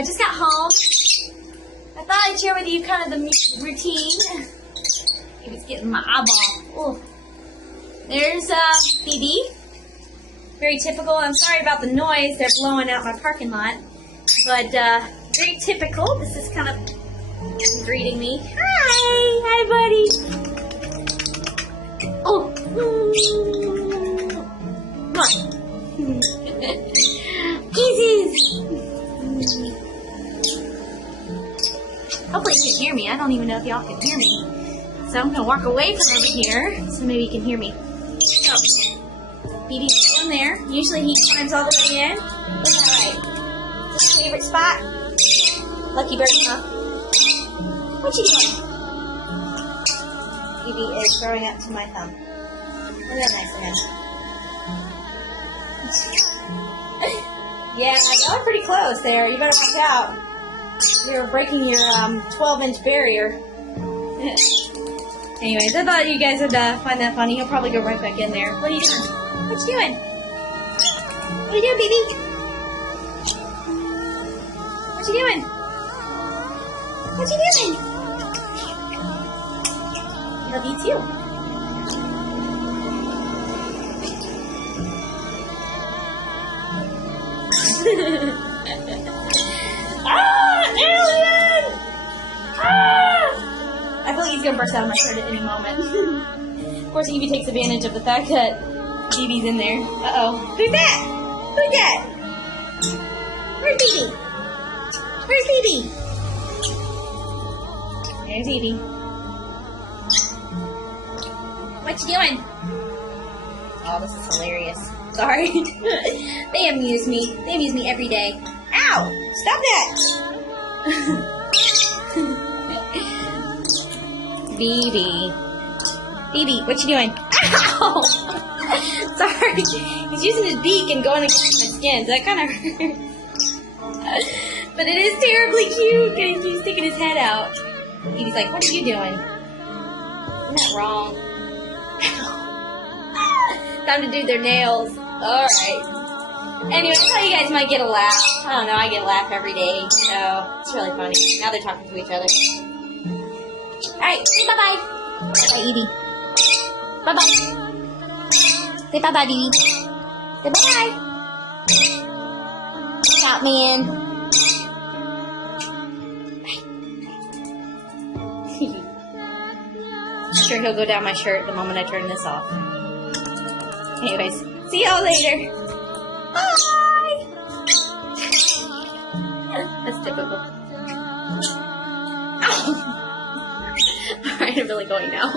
I just got home. I thought I'd share with you kind of the routine. He was getting my eyeball. Ooh. There's Phoebe. Very typical. I'm sorry about the noise. They're blowing out my parking lot. But very typical. This is kind of greeting me. Hi! Hi, buddy! Oh! Come on. Kisses! Hopefully you can hear me. I don't even know if y'all can hear me. So I'm going to walk away from over here so maybe you can hear me. So, Phoebe's still in there. Usually he climbs all the way in. Look at that right. Is this your favorite spot? Lucky bird, huh? What you doing? Phoebe is throwing up to my thumb. Look at that nice man. Yeah, y'all are pretty close there. You better watch out. You're breaking your 12-inch barrier. Anyways, I thought you guys would find that funny. He'll probably go right back in there. What are you doing? What you doing? What are you doing, baby? What you doing? What you doing? Love you too. Ah! Alien! Ah! I feel like he's gonna burst out of my shirt at any moment. Of course, Evie takes advantage of the fact that Evie's in there. Uh-oh. Who's that? Who's that? Where's Evie? Where's Evie? There's Evie. What you doing? Oh, this is hilarious. Sorry. They amuse me. They amuse me every day. Ow! Stop that! Phoebe. Phoebe, what you doing? Ow! Sorry. He's using his beak and going against my skin, so that kind of hurts. But it is terribly cute because he's sticking his head out. Phoebe's like, what are you doing? Isn't that wrong? Time to do their nails. Alright. Anyway, I thought you guys might get a laugh. I don't know, I get a laugh every day, so it's really funny. Now they're talking to each other. Alright, say bye-bye. Bye-bye, Edie. Bye-bye. Say bye-bye, Edie. Say bye-bye. Cat man. I'm sure he'll go down my shirt the moment I turn this off. Anyways, see y'all later. Bye! That's typical. Alright, I'm really going now.